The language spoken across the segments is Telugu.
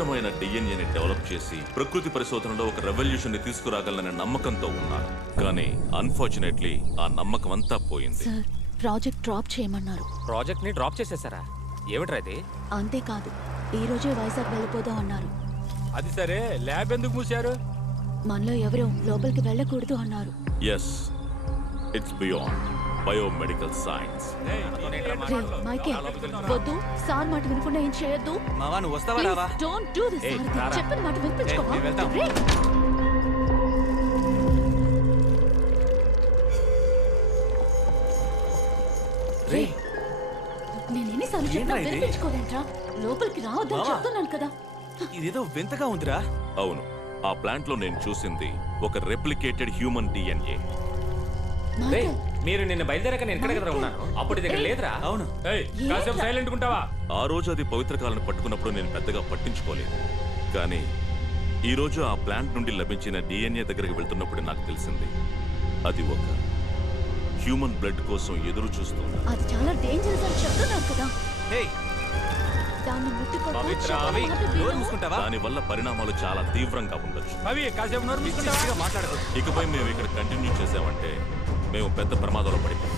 పవిత్రమైన డిఎన్ఏని డెవలప్ చేసి ప్రకృతి పరిశోధనలో ఒక రెవల్యూషన్ ని తీసుకురాగలనే నమ్మకంతో ఉన్నాను. కానీ అన్ఫార్చునేట్లీ ఆ నమ్మకం అంతా పోయింది. సార్, ప్రాజెక్ట్ డ్రాప్ చేయమన్నారు. ప్రాజెక్ట్ ని డ్రాప్ చేసేసారా? ఏమిట్రా ఇది? అంతేకాదు, ఈ రోజే వైజాగ్ వెళ్ళిపోదాం అన్నారు. అది సరే, ల్యాబ్ ఎందుకు మూసారు? మనలో ఎవరో లోపలికి వెళ్ళకూడదు అన్నారు. Yes, it's beyond biomedical science. వద్దు, సార్ మాట వినకుండా ఏం చేయొద్దు. మావా, నువ్వు వస్తావా రావా? Don't do this. చెప్పిన మాట వినిపించుకోవా? నేను ఎన్నిసార్లు చెప్పినా వినిపించుకోలేంట్రా? లోపలికి రావద్దని చెప్తున్నాను కదా. ఇదేదో వింతగా ఉందిరా. అవును, ఆ ప్లాంట్ లో నేను చూసింది ఒక రెప్లికేటెడ్ హ్యూమన్ డిఎన్ఏ. మీరు నిన్న బయలుదేరాక నేను ఎక్కడ కదా ఉన్నాను, అప్పుడు దగ్గర లేదురా. అవును, కాసేపు సైలెంట్ ఉంటావా? ఆ రోజు అది పవిత్ర కాలను పట్టుకున్నప్పుడు నేను పెద్దగా పట్టించుకోలేదు. కానీ ఈ రోజు ఆ ప్లాంట్ నుండి లభించిన డిఎన్ఏ దగ్గరికి వెళ్తున్నప్పుడు నాకు తెలిసింది అది ఒక హ్యూమన్ బ్లడ్ కోసం ఎదురు చూస్తుంది. అది చాలా డేంజరస్ అని చెప్తున్నాను కదా. దాన్ని దాని వల్ల పరిణామాలు చాలా తీవ్రంగా ఉండొచ్చు. ఇకపై మేము ఇక్కడ కంటిన్యూ చేసామంటే మేము పెద్ద ప్రమాదంలో పడిపోయాం.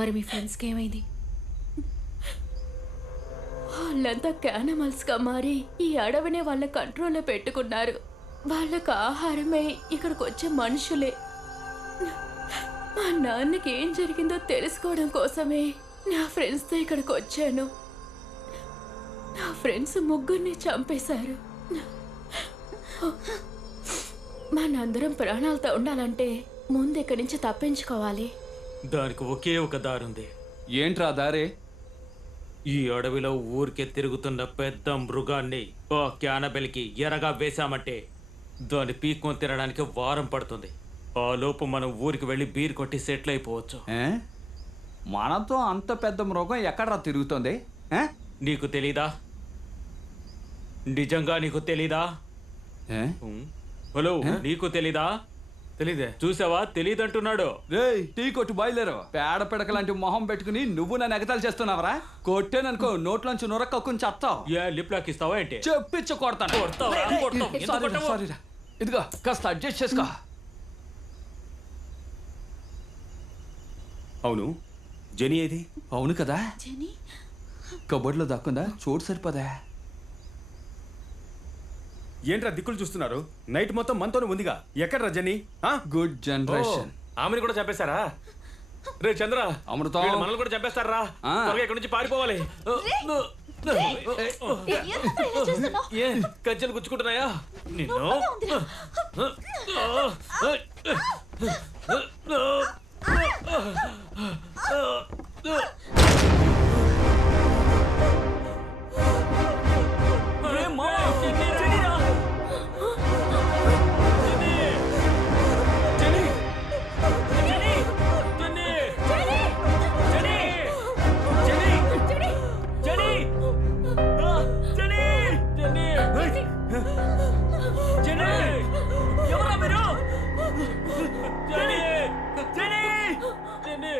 మరి మీ ఫ్రెండ్స్కి ఏమైంది? వాళ్ళంతా క్యానిమల్స్గా మారి ఈ అడవినే వాళ్ళ కంట్రోల్లో పెట్టుకున్నారు. వాళ్ళకు ఆహారమే ఇక్కడికి వచ్చే మనుషులే. మా నాన్నకి ఏం జరిగిందో తెలుసుకోవడం కోసమే నా ఫ్రెండ్స్తో ఇక్కడికి వచ్చాను. నా ఫ్రెండ్స్ ముగ్గురిని చంపేశారు. మనందరం ప్రాణాలతో ఉండాలంటే ముందు ఇక్కడి నుంచి తప్పించుకోవాలి. దానికి ఒకే ఒక దారుంది. ఏంట్రా దారే? ఈ అడవిలో ఊరికే తిరుగుతున్న పెద్ద మృగాన్ని ఓ క్యానబెల్కి ఎరగా వేశామంటే దాన్ని పీక్కొని తినడానికి వారం పడుతుంది. ఆ లోపు మనం ఊరికి వెళ్ళి బీర్ కొట్టి సెటిల్ అయిపోవచ్చు. మనతో అంత పెద్ద మృగం ఎక్కడరా తిరుగుతుంది? నీకు తెలీదా? నిజంగా నీకు తెలీదా? హలో, నీకు తెలీదా? తెలీదే. చూసావా, తెలీదంటున్నాడు. రేయ్, టీ కొట్టు బయలుదేరు. పేడ పిడక లాంటి మొహం పెట్టుకుని నువ్వు నన్ను ఎగతాలు చేస్తున్నావరా? కొట్టేననుకో నోట్లోంచి నొరక్కని చస్తావు. లిప్ లాక్ ఇస్తావా ఏంటి? చెప్పించ కొడతాను. సారీరా, ఇదిగో కాస్త అడ్జస్ట్ చేసుకో. అవును, జెనీ ఏది? అవును కదా, కబోర్డ్లో దాక్కుందా? చోటు సరిపోదా? ఏంట్రా దిక్కులు చూస్తున్నారు? నైట్ మొత్తం మనతోనే ఉందిగా. ఎక్కడ రజని? Good generation. ఆమెను కూడా చంపేశారా? రే చంద్ర, అమృతం మనల్ని కూడా చంపేస్తారా? త్వరగా ఇక్కడి నుంచి పారిపోవాలి. కంచెలు గుచ్చుకుంటున్నాయా నిన్ను? Jenny!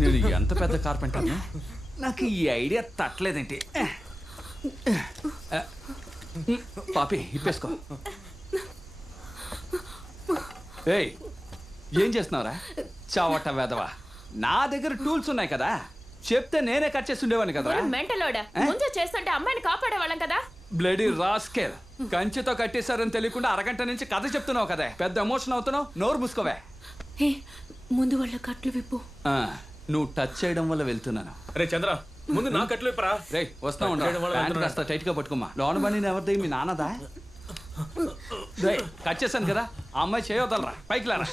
నేను ఎంత పెద్ద కార్పెంటర్ని నాకు ఈ ఐడియా తట్టలేదేంటి. పాపి ఇప్పేసుకో. ఏయ్ ఏం చేస్తున్నావురా చావట వేదవా? నా దగ్గర టూల్స్ ఉన్నాయి కదా, చెప్తే నేనే కట్ చేసి ఉండేవాడిని కదా. మెంటలోడా ముందు చేస్తుంటే అమ్మాయిని కాపాడేవాళ్ళం కదా. బ్లడీ రాస్కెల్, కంచెతో కట్టేశారని తెలియకుండా అరగంట నుంచి కథ చెప్తున్నావు కదా, పెద్ద ఎమోషన్ అవుతున్నావు. నోరు మూసుకోవే. ముందు వాళ్ళ కట్లు విప్పు. నువ్వు టచ్ చేయడం వల్ల వెళ్తున్నాను. రే చంద్ర, ముందు నా కట్లు ఇప్పరా. రే వస్తా ఉండు, కాస్త టైట్ గా పట్టుకోమ్మా. లోన బండి ఎవరిది? మీ నాన్నదా? కట్ చేశాను కదా, ఆ అమ్మాయి చేయవదలరా, పైకి లారా.